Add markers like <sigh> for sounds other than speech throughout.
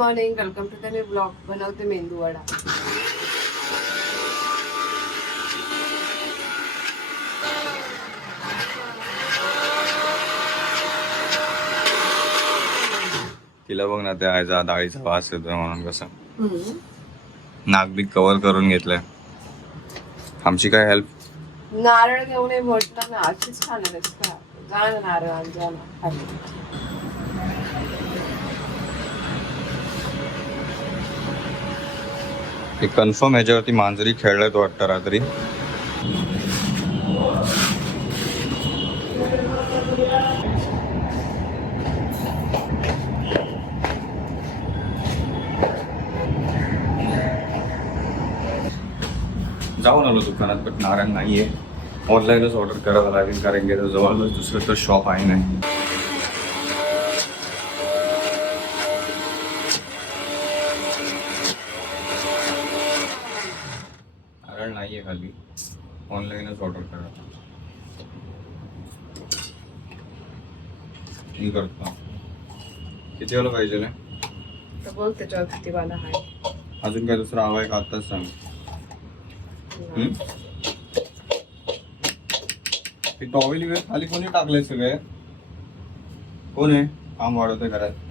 Morning welcome to the blog बनवते मेंदू वडा तिला बघ ना त्या ह्याचा डाळीचा वास येतोय म्हणून कसं. नाक बी कव्हर करून घेतलंय. आमची काय हेल्प नारळ घेऊन म्हटलं ना अशीच खाणार नारळ आण जा ना खाली ते कन्फर्म ह्याच्यावरती मांजरी खेळलाय तो वाटतं रात्री. जाऊन आलो दुकानात पण नारायण नाहीये. ऑनलाईनच ऑर्डर करावं लागेल कारण की जवळच दुसरं तर शॉप आहे नाही नारळ नाहीये खाली. ऑनलाईनच ऑर्डर करा. मी करतो. किती वेळा पाहिजे बोल त्याच्यावर किती वाला आहे. अजून काय दुसरा हवा आहे का आत्ताच सांग. टॉवेल खाली कोणी टाकले सगळे? कोण आहे? काम वाढवतोय घरात.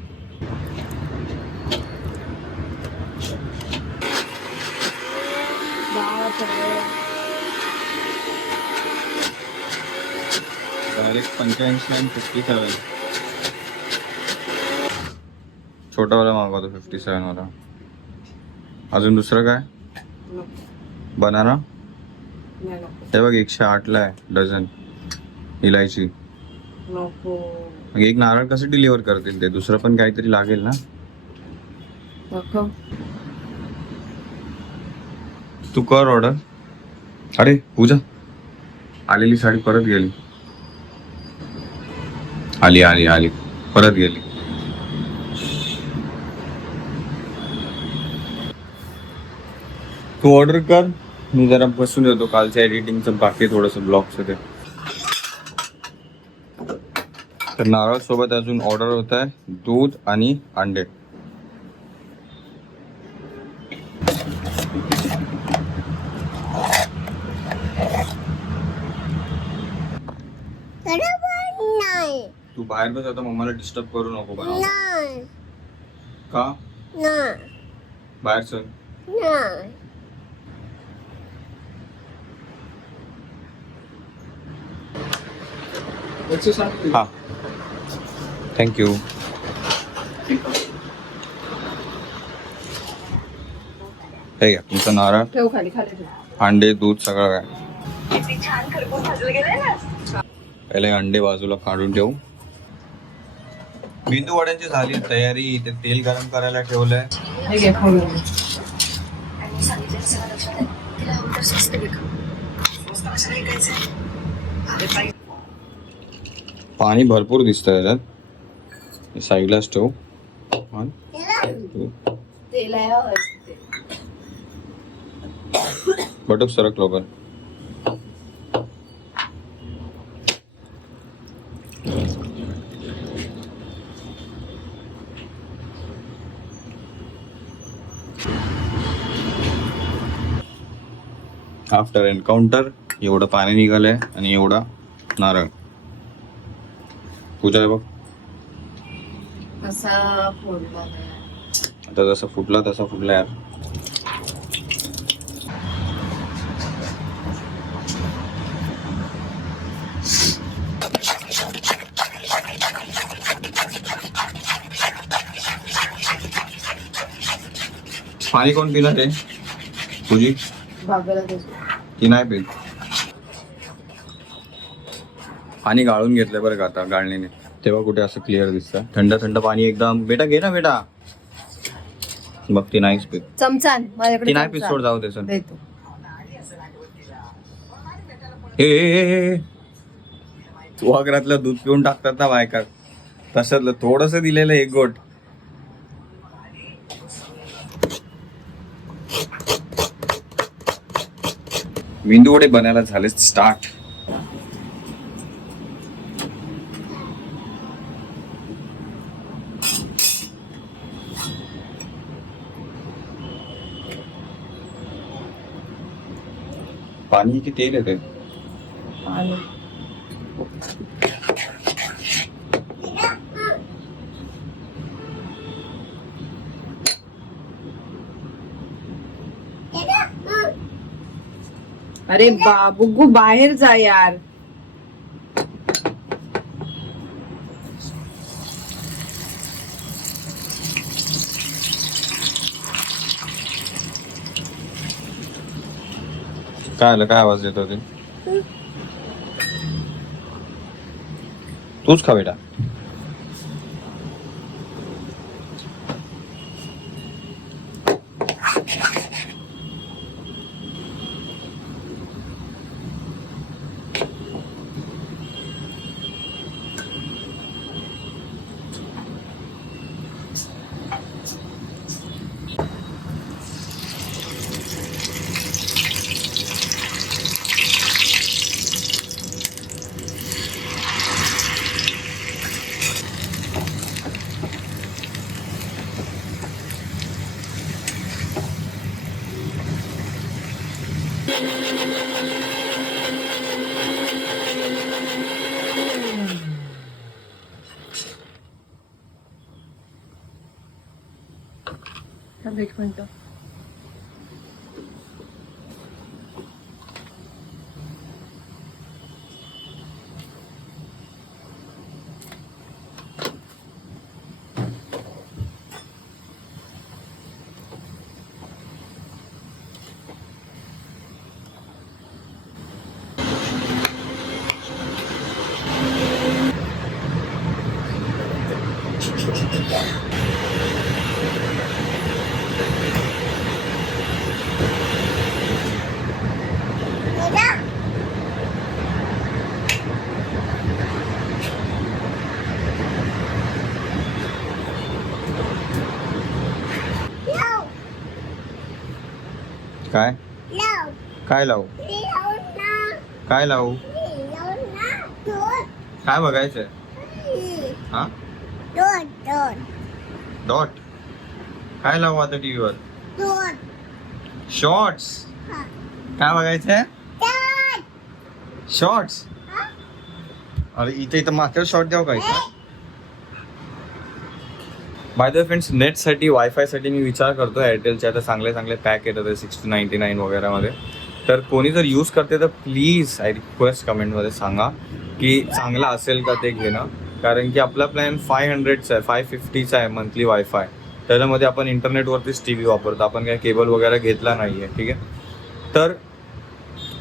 डायरेक्ट पंच्याऐंशी आणि फिफ्टी सेवन छोटावाला मागवतो फिफ्टी सेवन वाला. अजून दुसरं काय? बनाना? हे बघ एकशे आठला आहे डझन. इलायची. एक नारळ कसं डिलिव्हर करतील ते? दुसरं पण काहीतरी लागेल ना? तू कर ऑर्डर अरे पूजा. आलेली साडी परत गेली. आली आली आली. परत गेली. तू ऑर्डर कर. मी जरा बसून येतो. कालच्या एडिटिंगचं बाकी थोडस ब्लॉगचं ते तर नारळ सोबत अजून ऑर्डर होत आहे. दूध आणि अंडे नाही तू बाहेर बस आता मम्माला डिस्टर्ब करू नको नाही. का? नाही. बाहेर चल. नाही. हा. थँक्यू हे घ्या तुमचं नारळ. ठेव खाली खाली ठेव. अंडे दूध सगळं काय पहिले अंडे बाजूला काढून ठेवू. मेंदू वड्यांची झाली तयारी ते तेल गरम करायला ठेवलंय. हे पाणी भरपूर दिसतंय याच्यात. One, two. बटक सरक लवकर. आफ्टर एन्काउंटर एवढं पाणी निघालंय आणि एवढा नारळ. पूजा आहे बघ. आता जसा फुटला तसा फुटला यार. पाणी कोण पिणार रे तुझी त्याची ती नाही पित पाणी गाळून घेतलंय बरं का आता गाळणीने. तेव्हा कुठे असं क्लिअर दिसतं. थंड थंड पाणी एकदम. बेटा घे ना बेटा. बघ ती नाहीच पित. चमचान ती माझ्याकडे नाही पित सोड जाऊ दे सर देतो हे हे, हे, हे, हे. वाघरातलं दूध पिऊन टाकतात ना बायका. तशातलं थोडस दिलेलं एक गोट. मेंदू वडे बनायला झाले स्टार्ट पाणी की तेल आहे ते अरे बाबुगू बाहेर जा यार. काय आलं? काय आवाज येतो ते तूच खा बेटा. थांब एक काय लावू? काय लावू? काय बघायचंय? हा? डॉट काय लावू आता टीव्हीवर? शॉर्ट्स काय बघायचंय? शॉर्ट्स अरे इथे इथं मात्र शॉर्ट द्याव काय बाय द फ्रेंड्स नेटसाठी वायफायसाठी मी विचार करतो एअरटेलचे आता चांगले चांगले पॅक येतात सिक्स टू नाईन्टी नाईन वगैरेमध्ये. तर कोणी जर यूज करते तर प्लीज आय रिक्वेस्ट कमेंटमध्ये सांगा की चांगला असेल का ते घेणं. कारण की आपला प्लॅन फाय हंड्रेडचा आहे फाय फिफ्टीचा आहे मंथली वायफाय त्याच्यामध्ये आपण इंटरनेटवरतीच टी व्ही वापरतो. आपण काही केबल वगैरे घेतला नाही आहे ठीक आहे? तर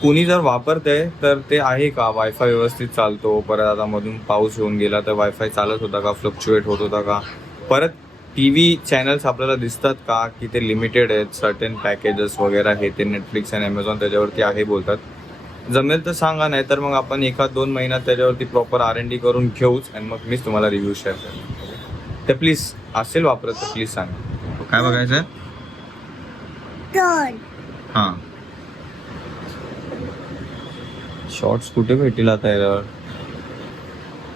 कुणी जर वापरते तर ते आहे का? वायफाय व्यवस्थित चालतो. परत आता मधून पाऊस येऊन गेला तर वायफाय चालत होता का? फ्लक्च्युएट होत होता का? परत टी व्ही चॅनल्स आपल्याला दिसतात का? की ते लिमिटेड आहेत सर्टन पॅकेजेस वगैरे हे ते नेटफ्लिक्स आणि अमेझॉन त्याच्यावरती आहे बोलतात. जमेल तर सांगा नाही तर मग आपण एखाद दोन महिन्यात त्याच्यावरती प्रॉपर आर एन डी करून घेऊच आणि मग मीच तुम्हाला रिव्ह्यू शेअर करेन. तर प्लीज असेल वापरत तर प्लीज सांगा. काय बघायचं आहे हां. शॉर्ट्स कुठे भेटेल आता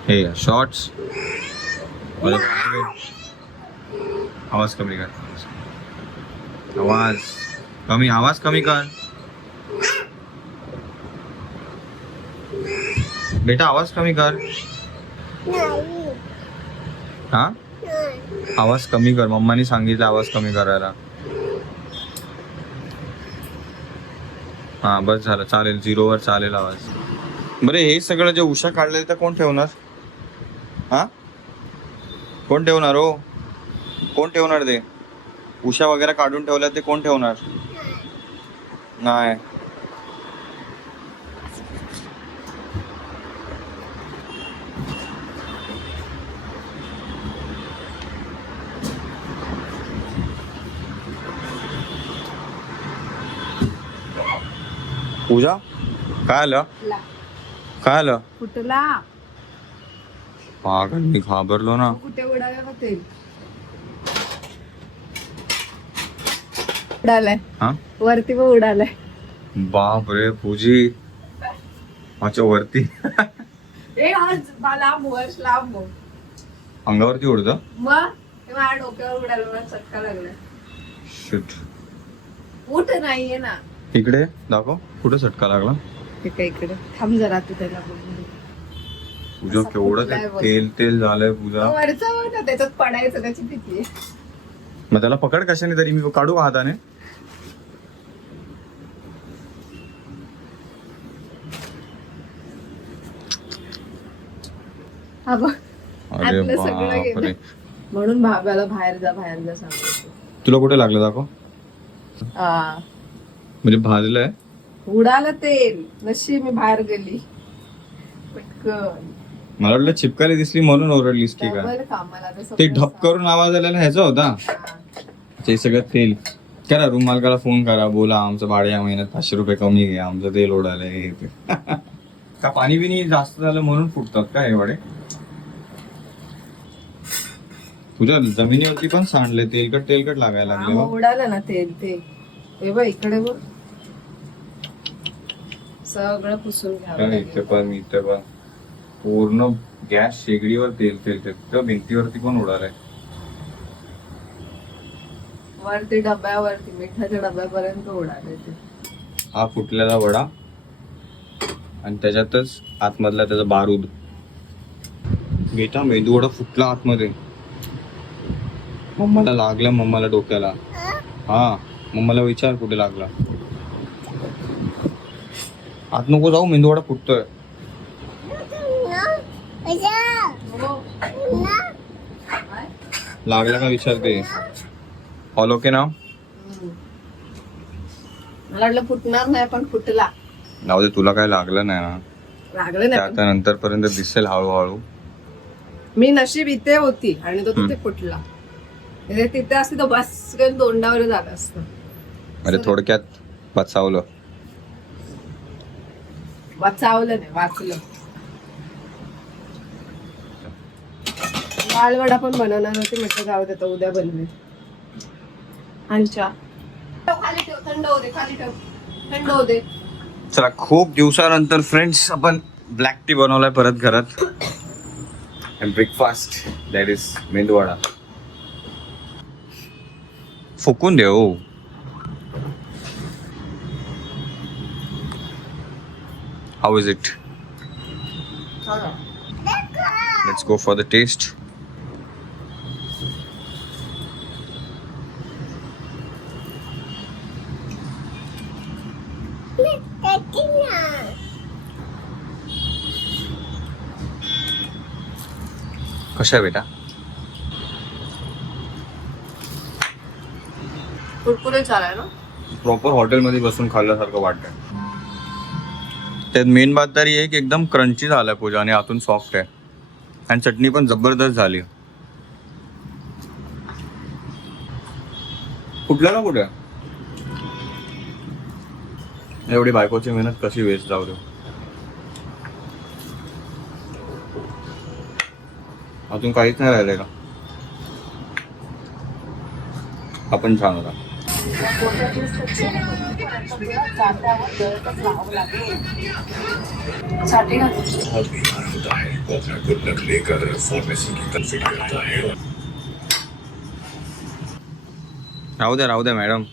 हे शॉर्ट्स आवाज कमी कर. आवाज. कमी आवाज कमी कर. बेटा आवाज कमी कर. हा? आवाज कमी कर. मम्मानी सांगितलं आवाज कमी करायला. हा बस झालं. चालेल झिरोवर चालेल आवाज. बरे हे सगळं जे उषा काढलेलं तर कोण ठेवणार? हा? कोण ठेवणार हो? कोण ठेवणार ते? उषा वगैरे काढून ठेवल्या ते कोण ठेवणार? नाही. पूजा काय आलं. काय आलं? कुठला? पागल मी घाबरलो ना. कुठे उडाले उडालाय. हा? वरती पण उडालाय. बाप रे पूजी अच्छा वरती. ए आज लांब वर्ष लांब हो. अंगावरती उडतं? मग ते माझ्या डोक्यावर उडालं मला चटका लागला शिट उठ नाहीये ना. इकडे दाखव. कुठे चटका लागला? ते काय इकडे? थांब जरा तू त्याला बघून. तुझं असा केवढं ते. तेल तेल झालंय पूजा. वरचा बघ ना त्याच्यात पडायचं त्याची भीती आहे. मग त्याला पकड कशाने तरी मी काढू का हाताने? सगळं गेलं. म्हणून भाव्याला बाहेर जा बाहेर जा सांगायचं तुला कुठे लागलं दाखव. म्हणजे भाजलंय उडालं तेल. नशी मी बाहेर गेली. पटकन. मला वाटलं चिपकाली दिसली म्हणून ओरडलीस की काय? डबल कामाला आता ते सगळं ढप करून आवाज आलेला ह्याचा होता. ते सगळं तेल. करा रूम मालकाला फोन करा. बोला आमचं भाडे या महिन्यात पाचशे रुपये कमी घ्या. आमचं तेल ओढायला हे ते. <laughs> का पाणी बिनी जास्त झालं म्हणून फुटतात का हे वाडे? तुझ्या जमिनीवरती पण सांडले तेलकट तेलकट लागायला हा, लागले मग. उडालं ना तेल ते. हे बघ इकडे बघ. सगळं पुसून घ्यावं काय लागेल. इथे पण इथे पण. पूर्ण गॅस शेगडीवर तेल तेल तेल. त्या भिंतीवरती पण उडालंय. वरती डब्यावरती मिठाच्या डब्यापर्यंत उडाले ते. हा फुटलेला वडा आणि त्याच्यातच आतमधला त्याचा बारूद. बेटा मेंदू वडा फुटला आतमध्ये. मम्माला लागला मम्माला डोक्याला? हा मम्माला विचार कुठे लागला. आत नको जाऊ मेंदू वडा फुटतोय? लागला का विचारते ऑल ओके ना हम्म. मला वाटलं फुटणार नाही पण फुटला. जाऊ दे तुला काय लागलं नाही ना. लागलं ते नाही. पण. आता नंतर पर्यंत दिसेल हळूहळू. मी नशीब इथे होती आणि तो तिथे फुटला. म्हणजे तिथे असते तो बस तोंडावर जात असत. म्हणजे थोडक्यात बचावलं. वाचावलं नाही वाचलं. लालवडा पण बनवणार होती म्हटलं जाऊ देतो उद्या खाली ठेव थंड खाली ठेव. दे. चला खूप दिवसानंतर फ्रेंड्स आपण ब्लॅक टी बनवलाय परत घरात. Breakfast that is medu vada. फुकून दे हो how is it let's go for the test कशा आहे ना? प्रॉपर हॉटेलमध्ये बसून खाल्ल्यासारखं वाटतंय. त्यात मेन बात तरी आहे की एकदम क्रंची झालाय पूजा आणि आतून सॉफ्ट आहे. आणि चटणी पण जबरदस्त झाली. कुठल्या ना कुठे? एवढी बायकोची मेहनत कशी वेस्ट जाऊ दे अजून काहीच नाही राहिलंय का? आपण छान होता. गुल्लक लेकर फार्मेसी की करता है राहू द्या राहू द्या मॅडम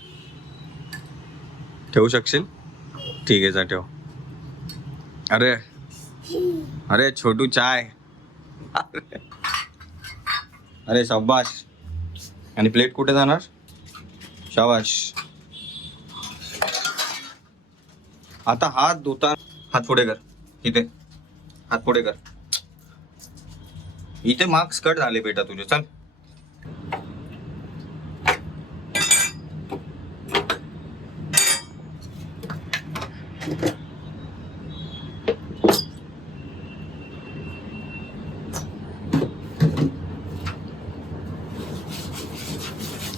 ठेवू शकशील? ठीक आहे जा ठेव. अरे अरे छोटू चाय. अरे शब्बाश आणि प्लेट कुठे जाणार? शाबाश आता हात धुता हात पुढे कर. इथे. हात पुढे कर. इथे मार्क्स कट झाले बेटा तुझे. चल.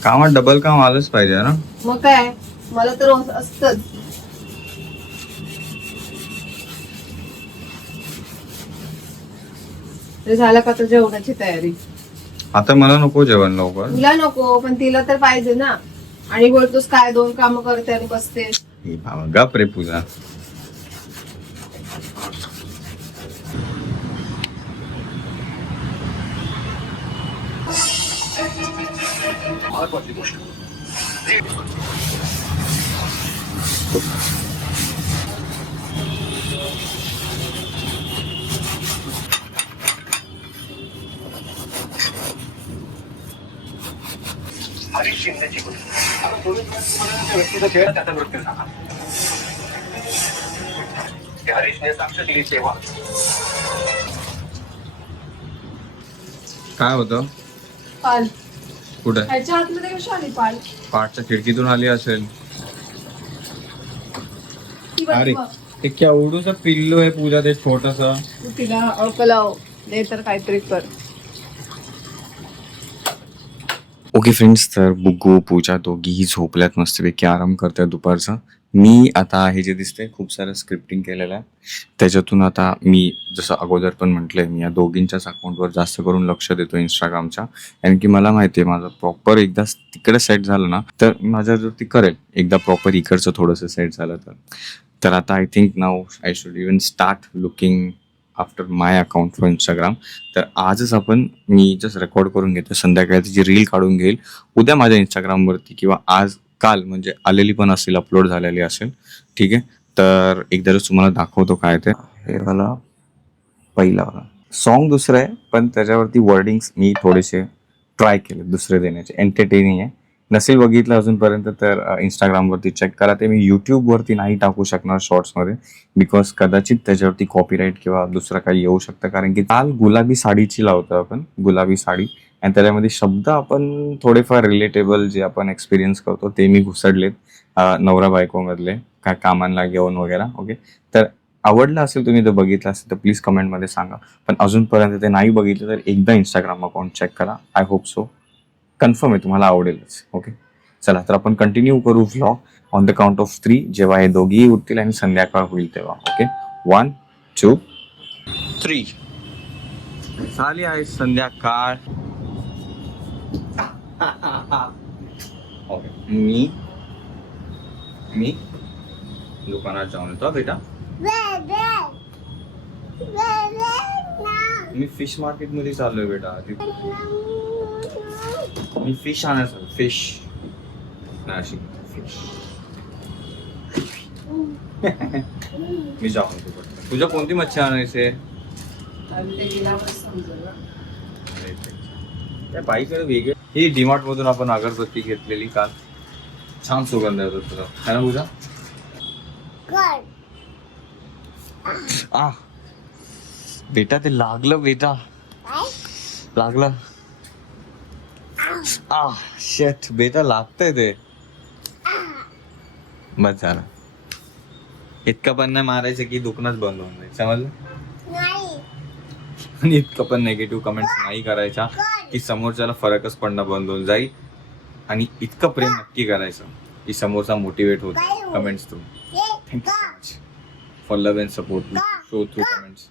कामात डबल काम आलंच पाहिजे ना? मग काय? मला तर असतच. ते झालं का तर जेवणाची तयारी? आता मला नको जेवण लवकर. तुला नको पण तिला तर पाहिजे ना. आणि बोलतोस काय दोन काम करते आणि बसते हे बाबा गप रे पूजा. हरीश शिंदेची गोष्ट. आता तुम्ही तुम्हाला त्या व्यक्तीचा त्याचा मृत्यू सांगा. ते हरीशने साक्ष दिली तेव्हा काय होतं? पाल. कुठे? ह्याच्या आतमध्ये कशी आली पाल. पाठच्या खिडकीतून आली असेल. ती बघ, अरे बघ. ते केवढूच पिल्लू आहे पूजा ते छोटस. तू तिला अळकलाव. दे तर काहीतरी कर. ओके फ्रेंड्स तर बुग्गू पूजा दोघीही झोपल्यात मस्तपैकी आराम करतात दुपारचा. मी आता हे जे दिसतंय खूप सारं स्क्रिप्टिंग केलेलं आहे. त्याच्यातून आता मी जसं अगोदर पण म्हटलंय मी या दोघींच्याच अकाउंटवर जास्त करून लक्ष देतो इंस्टाग्रामच्या कारण की मला माहिती आहे माझं प्रॉपर एकदा तिकडे सेट झालं ना तर माझ्यावरती करेल. एकदा प्रॉपर इकडचं थोडंसं सेट झालं तर. तर आता I think now I should even start looking after my account for Instagram तर आजच आपण मी जस्ट रेकॉर्ड करून घेतो संध्याकाळी जी रील काढून घेईल उद्या माझ्या इंस्टाग्रामवरती किंवा आज काल म्हणजे आलेली पण असेल अपलोड झालेली असेल. ठीक आहे? तर एकदा तुम्हाला दाखवतो काय ते. हे वाला पहिला वाला सॉन्ग दुसरं आहे पण त्याच्यावरती वर्डिंग्स मी थोडेसे ट्राय केले दुसरे देण्याचे. एंटरटेनिंग आहे. नसेल बघितलं अजूनपर्यंत तर इंस्टाग्रामवरती चेक करा. ते मी यूट्यूबवरती नाही टाकू शकणार शॉर्ट्समध्ये बिकॉज कदाचित त्याच्यावरती कॉपीराईट किंवा दुसरं काही येऊ शकतं. कारण की काल गुलाबी साडीची लावतो आपण. गुलाबी साडी. आणि त्याच्यामध्ये शब्द आपण थोडेफार रिलेटेबल जे आपण एक्सपिरियन्स करतो ते मी घुसडलेत नवरा बायकोमधले काय कामांना घेऊन वगैरे ओके तर आवडलं असेल तुम्ही जर बघितलं असेल तर प्लीज कमेंटमध्ये सांगा. पण अजूनपर्यंत ते नाही बघितलं तर एकदा इंस्टाग्राम अकाउंट चेक करा. आय होप सो कन्फर्म आहे तुम्हाला आवडेलच ओके चला तर आपण कंटिन्यू करू vlog on the count of three जेव्हा हे दोघीही उठतील आणि संध्याकाळ होईल तेव्हा ओके वन टू थ्री झाली आहे संध्याकाळ. मी मी दुकानात जाऊन येतो बेटा मी फ़िश मार्केट मध्ये चाललोय बेटा मी फ़िश आणायचं फ़िश नाशिक फ़िश मी जाऊन येतो तुझ्या कोणती मच्छी आणायची आहे? बाईकडे वेगळे ही डीमार्ट मधून आपण अगरबत्ती घेतलेली काल. छान सुगंध येतो तुझा है ना पूजा? आ. बेटा ते लागलं बेटा. काय? लागलं. आ शेट बेटा लागतंय ते. बस झालं. इतकं पण नाही मारायचं की दुखणंच बंद होऊन जाईल. समजलं? आणि इतकं पण निगेटिव्ह कमेंट्स नाही करायच्या की समोरच्याला फरकच पडणं बंद होऊन जाईल. आणि इतकं प्रेम नक्की करायचं की समोरचा मोटिवेट होतो comments through thank you so much for love and support show through comments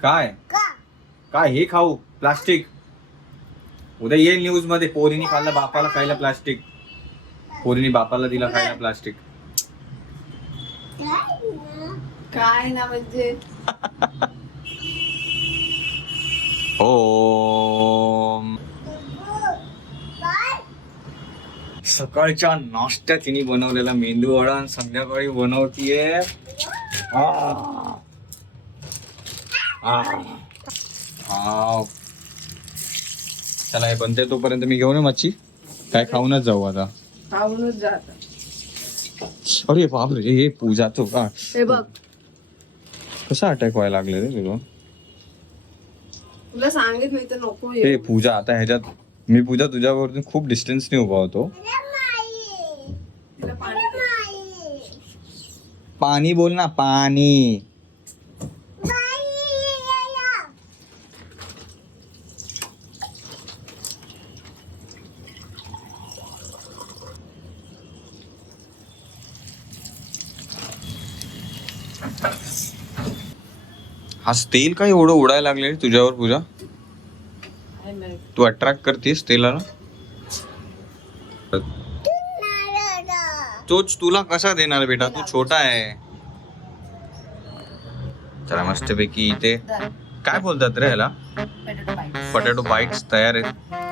काय? काय? हे खाऊ. प्लास्टिक उद्या येईल न्यूजमध्ये पोरीने खाल्लं बापाला खायला प्लास्टिक पोरीने बापाला दिला खायला प्लास्टिक काय काय ना म्हणजे? ओम. सकाळच्या नाश्त्यात तिने बनवलेला मेंदू वडा आणि संध्याकाळी बनवतीये. चला हे बनते तोपर्यंत मी घेऊन मच्छी. काय खाऊनच जाऊ आता. जात अरे बापरे हे पूजा तो का? हे बघ. कसा अटॅक व्हायला लागले रे तुला तुला सांगितलं इथं नको हे येऊ. पूजा आता ह्याच्यात मी पूजा तुझ्यावरती खूप डिस्टन्सने उभा होतो माई तिला पाणी दे. माई पाणी बोल ना पाणी बाई या हा तेल काय एवढं उडायला लागले तुझ्यावर पूजा. तू अट्रॅक्ट करतेस तेलाला? तोच तुला कसा देणार बेटा? तू छोटा आहे. चला मस्तपैकी इथे जरा काय बोलतात रे ह्याला. पटॅटो बाईट्स तयार आहेत.